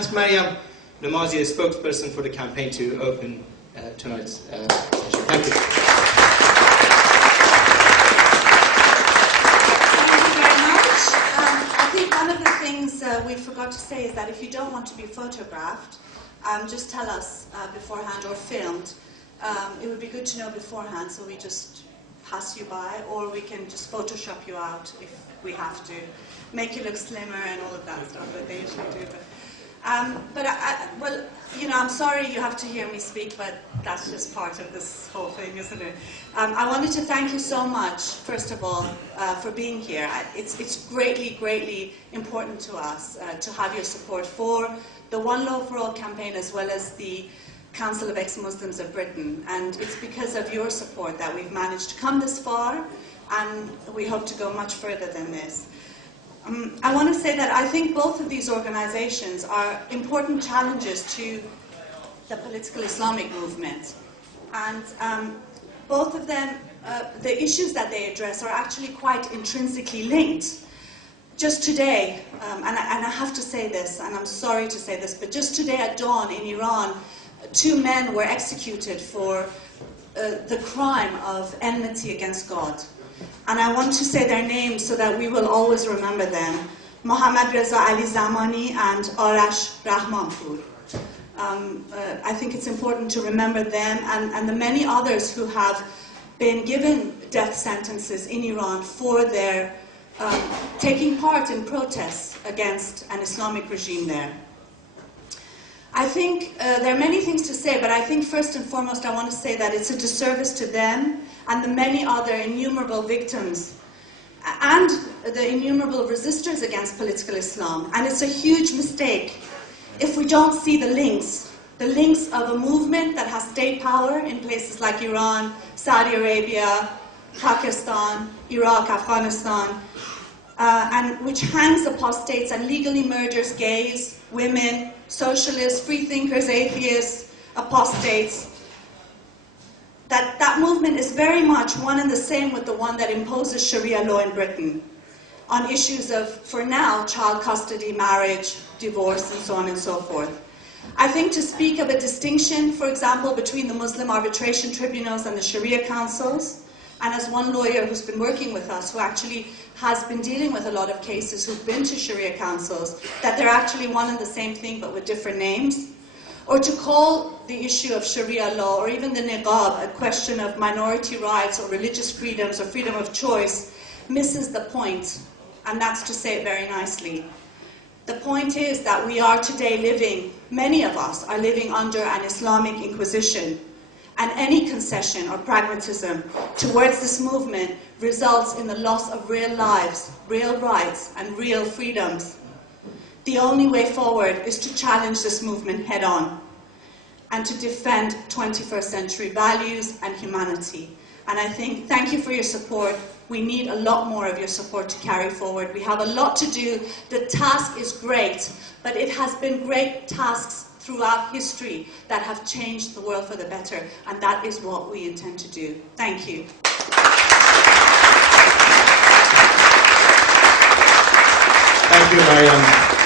ask Maryam Namazie, the spokesperson for the campaign, to open tonight's session. Thank you. I think one of the things we forgot to say is that if you don't want to be photographed, just tell us beforehand or filmed. It would be good to know beforehand, so we just pass you by, or we can just Photoshop you out if we have to, make you look slimmer and all of that stuff that they usually do. Well, you know, I'm sorry you have to hear me speak, but that's just part of this whole thing, isn't it? I wanted to thank you so much, first of all, for being here. It's greatly, greatly important to us to have your support for the One Law for All campaign, as well as the Council of Ex-Muslims of Britain. And it's because of your support that we've managed to come this far, and we hope to go much further than this. I want to say that I think both of these organizations are important challenges to the political Islamic movement. And both of them, the issues that they address are actually quite intrinsically linked. Just today, and I have to say this, and I'm sorry to say this, but just today at dawn in Iran, 2 men were executed for the crime of enmity against God. And I want to say their names so that we will always remember them. Mohammad Reza Ali Zamani and Arash Rahmanpur. I think it's important to remember them and the many others who have been given death sentences in Iran for their taking part in protests against an Islamic regime there. I think there are many things to say, but I think first and foremost I want to say that it's a disservice to them and the many other innumerable victims and the innumerable resistors against political Islam. And it's a huge mistake if we don't see the links of a movement that has state power in places like Iran, Saudi Arabia, Pakistan, Iraq, Afghanistan, and which hangs apostates and legally murders gays, women, socialists, free thinkers, atheists, apostates. That movement is very much one and the same with the one that imposes Sharia law in Britain on issues of, for now, child custody, marriage, divorce, and so on and so forth. I think to speak of a distinction, for example, between the Muslim arbitration tribunals and the Sharia councils, and as one lawyer who's been working with us, who actually has been dealing with a lot of cases who've been to Sharia councils, that they're actually one and the same thing but with different names. Or to call the issue of Sharia law or even the niqab a question of minority rights or religious freedoms or freedom of choice misses the point, and that's to say it very nicely. The point is that we are today living, many of us are living under an Islamic inquisition, and any concession or pragmatism towards this movement results in the loss of real lives, real rights, and real freedoms. The only way forward is to challenge this movement head-on and to defend 21st century values and humanity. And I think, thank you for your support. We need a lot more of your support to carry forward. We have a lot to do. The task is great, but it has been great tasks throughout history that have changed the world for the better, and that is what we intend to do. Thank you. Thank you, Maryam.